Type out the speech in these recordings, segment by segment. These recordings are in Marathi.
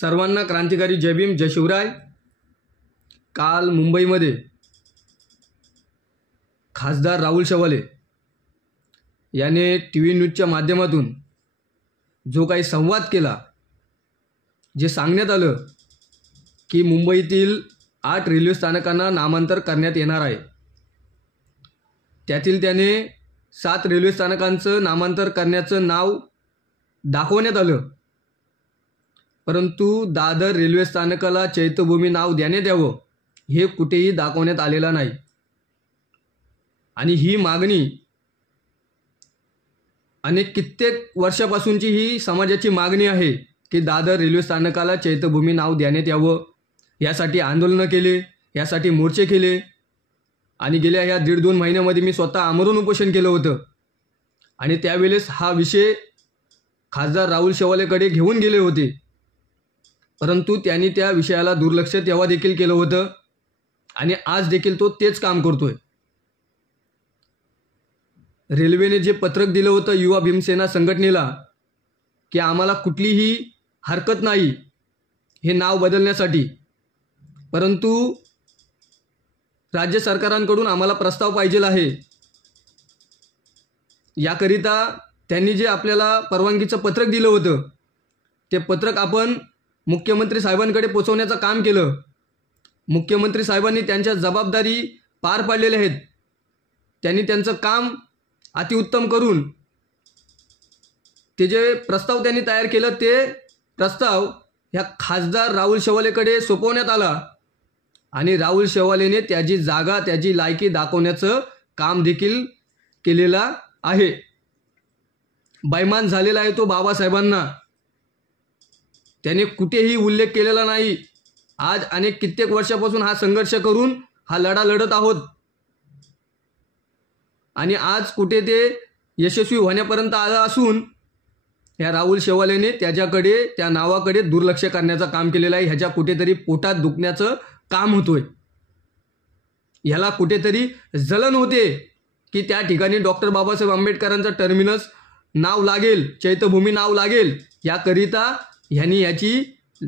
सर्वांना क्रांतिकारी जय भीम जय शिवराय। काल मुंबईमध्ये खासदार राहुल शेवाले याने टीव्ही न्यूजच्या माध्यमातून जो काही संवाद केला, जे सांगण्यात आलं की मुंबईतील 8 रेल्वे स्थानकांना नामांतर करण्यात येणार आहे, त्यातील त्याने 7 रेल्वे स्थानकांचं नामांतर करण्याचं नाव दाखवण्यात आलं, परंतु दादर रेल्वे स्थानकाला चैत्यभूमी नाव देण्यात यावं हे कुठेही दाखवण्यात आलेलं नाही। आणि ही मागणी कित्येक वर्षापासूनची ही समाजाची मागणी आहे की दादर रेल्वे स्थानकाला चैत्यभूमी नाव देण्यात यावं। यासाठी आंदोलनं केले, यासाठी मोर्चे केले आणि गेल्या या 1.5-2 महिन्यामध्ये मी स्वतः आमरण उपोषण केलं होतं। आणि त्यावेळेस हा विषय खासदार राहुल शेवालेकडे घेऊन गेले होते, परंतु त्यांनी त्या विषयाला दुर्लक्ष तेव्हा देखील केलं होतं आणि आज देखील तो तेच काम करतोय। रेल्वेने जे पत्रक दिलं होतं युवा भीमसेना संघटनेला की आम्हाला कुठलीही हरकत नाही हे नाव बदलण्यासाठी, परंतु राज्य सरकारांकडून आम्हाला प्रस्ताव पाहिजे आहे। याकरिता त्यांनी जे आपल्याला परवानगीचं पत्रक दिलं होतं ते पत्रक आपण मुख्यमंत्री साहेबांकडे पोहोचवण्याचं काम केलं। मुख्यमंत्री साहेबांनी त्यांच्या जबाबदारी पार पाडलेल्या आहेत। त्यांनी त्यांचं काम अतिउत्तम करून ते जे प्रस्ताव त्यांनी तयार केलं ते प्रस्ताव ह्या खासदार राहुल शेवालेकडे सोपवण्यात आला आणि राहुल शेवालेने त्याची जागा, त्याची लायकी दाखवण्याचं काम देखील केलेलं आहे। बैमान झालेला आहे तो बाबासाहेबांना, त्याने कुठेही उल्लेख केलेला नाही। आज कित्येक वर्षापासून हा संघर्ष करून हा लढा लढत आहोत आणि आज कुठे ते यशस्वी होण्यापर्यंत आलं असून या राहुल शेवालेने त्याच्याकडे, त्या नावाकडे दुर्लक्ष करण्याचं काम केलेलं आहे। ह्याच्या कुठेतरी पोटात दुखण्याचं काम होतोय। ह्याला कुठेतरी जलन होते की त्या ठिकाणी डॉक्टर बाबासाहेब आंबेडकरांचं टर्मिनस नाव लागेल, चैत्यभूमी नाव लागेल। याकरिता ह्यांनी याची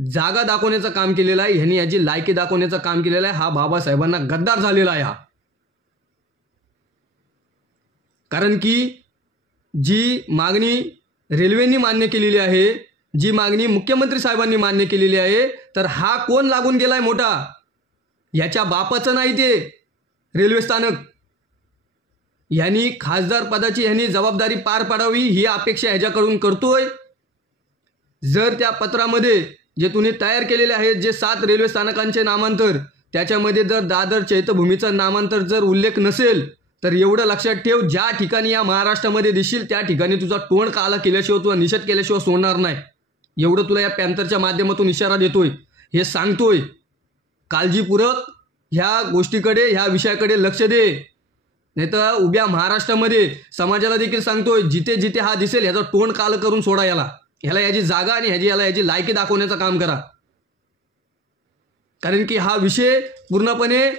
जागा दाखवण्याचं काम केलेलं आहे, ह्यांनी याची लायकी दाखवण्याचं काम केलेलं आहे। हा बाबासाहेबांना गद्दार झालेला आहे हा। कारण की जी मागणी रेल्वेने मान्य केलेली आहे, जी मागणी मुख्यमंत्री साहेबांनी मान्य केलेली आहे, तर हा कोण लागून गेलाय मोठा? याच्या बापाचं नाही ते रेल्वे स्थानक। यांनी खासदार पदाची यांनी जबाबदारी पार पाडावी ही अपेक्षा ह्याच्याकडून करतोय। जर त्या पत्रामध्ये जे तुम्ही तयार केलेले आहेत, जे 7 रेल्वे स्थानकांचे नामांतर, त्याच्यामध्ये जर दादर चैत्यभूमीचं नामांतर जर उल्लेख नसेल तर एवढं लक्षात ठेव, ज्या ठिकाणी या महाराष्ट्रामध्ये दिसशील त्या ठिकाणी तुझा तोंड काला केल्याशिवाय, तुझा निषेध केल्याशिवाय सोडणार नाही। एवढं तुला या पॅन्थरच्या माध्यमातून इशारा देतोय, हे सांगतोय। काळजीपूर्वक ह्या गोष्टीकडे, ह्या विषयाकडे लक्ष दे, नाहीतर उभ्या महाराष्ट्रामध्ये समाजाला देखील सांगतोय, जिथे जिथे हा दिसेल ह्याचा तोंड काल करून सोडा। ह्याला याची जागा आणि याची लायकी दाखवण्याचं काम करा। कारण की हा विषय पूर्णपणे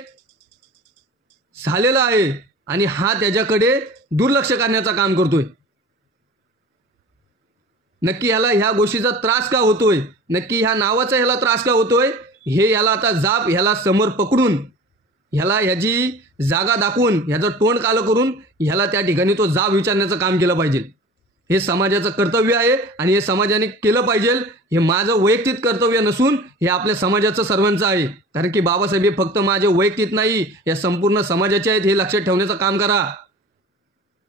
झालेला आहे आणि हा त्याच्याकडे दुर्लक्ष करण्याचं काम करतोय। नक्की ह्या गोष्टीचा त्रास का होतोय, नक्की ह्या नावाचा ह्याला त्रास का होतोय, हे याला आता जाब ह्याला समोर पकडून ह्याची जागा दाखवून ह्याचं तोंड कालं करून ह्याला त्या ठिकाणी तो जाब विचारण्याचं काम केलं पाहिजे। हे समाजाचं कर्तव्य आहे आणि हे समाजाने केलं पाहिजे। हे माझं वैयक्तिक कर्तव्य नसून हे आपल्या समाजाचं सर्वांचं आहे। कारण की बाबासाहेब हे फक्त माझे वैयक्तिक नाही, या संपूर्ण समाजाचे आहेत, हे लक्षात ठेवण्याचं काम करा।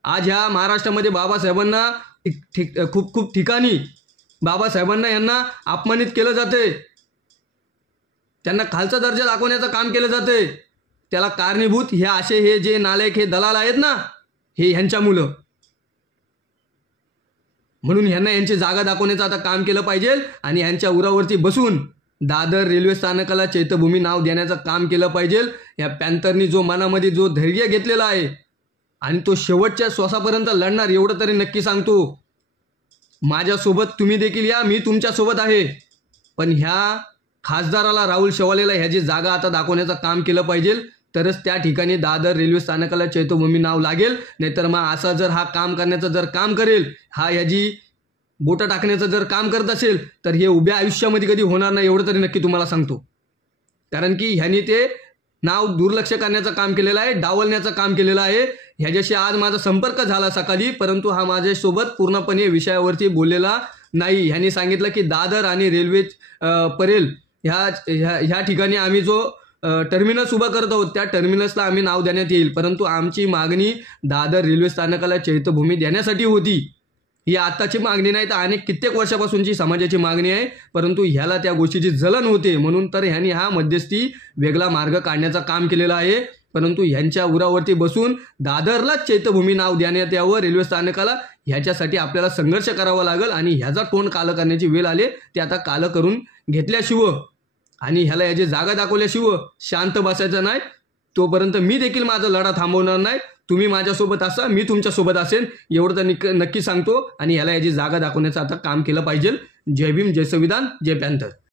आज ह्या महाराष्ट्रामध्ये बाबासाहेबांना खूप खूप ठिकाणी बाबासाहेबांना यांना अपमानित केलं जाते, त्यांना खालचा दर्जा दाखवण्याचं काम केलं जाते। त्याला कारणीभूत हे जे नालायक, हे दलाल आहेत ना, हे ह्यांच्या मुलं। म्हणून ह्यांना यांची जागा दाखवण्याचं आता काम केलं पाहिजे आणि ह्यांच्या उरावरती बसून दादर रेल्वे स्थानकाला चैत्यभूमी नाव देण्याचं काम केलं पाहिजे। या पॅन्थरनी जो मनामध्ये जो धैर्य घेतलेला आहे आणि तो शेवटच्या श्वासापर्यंत लढणार, एवढं तरी नक्की सांगतो। माझ्यासोबत तुम्ही देखील या, मी तुमच्यासोबत आहे, पण ह्या खासदाराला राहुल शेवालेला ह्याची जागा आता दाखवण्याचं काम केलं पाहिजे, तरच त्या ठिकाणी दादर रेल्वे स्थानकाला चैत्यभूमी नाव लागेल। नाहीतर मग असा जर हा काम करण्याचं जर काम करेल, ह्याची बोटं टाकण्याचं जर काम करत असेल तर हे उभ्या आयुष्यामध्ये कधी होणार नाही, एवढं तरी नक्की तुम्हाला सांगतो. कारण की ह्यानी ते नाव दुर्लक्ष करण्याचं काम केलेलं आहे, डावलण्याचं काम केलेलं आहे. ह्याच्याशी आज माझा संपर्क झाला सकाळी, परंतु हा माझ्यासोबत पूर्णपणे विषयावरती बोललेला नाही. ह्यांनी सांगितलं की दादर आणि रेल्वे परेल ह्या ठिकाणी आम्ही जो टर्मिनस उभा करत आहोत त्या टर्मिनसला आम्ही नाव देण्यात येईल, परंतु आमची मागणी दादर रेल्वे स्थानकाला चैत्यभूमी देण्यासाठी होती. ही आत्ताची मागणी नाही तर अनेक कित्येक वर्षापासूनची समाजाची मागणी आहे, परंतु ह्याला त्या गोष्टीची जलन होते म्हणून तर ह्यांनी हा मध्यस्थी वेगळा मार्ग काढण्याचं काम केलेलं आहे. परंतु ह्यांच्या उरावरती बसून दादरलाच चैत्यभूमी नाव देण्यात यावं रेल्वे स्थानकाला, ह्याच्यासाठी आपल्याला संघर्ष करावा लागेल आणि ह्याचा तोंड कालं करण्याची वेळ आली. ते आता कालं करून घेतल्याशिवाय आणि ह्याला याची जागा दाखवल्याशिवाय शांत बसायचं नाही. तोपर्यंत मी देखील माझा लढा थांबवणार नाही. तुम्ही माझ्यासोबत असा, मी तुमच्यासोबत असेल, एवढं तर नक्की सांगतो. आणि ह्याला याची जागा दाखवण्याचं आता काम केलं पाहिजे. जय भीम, जय संविधान, जय पॅन्थर.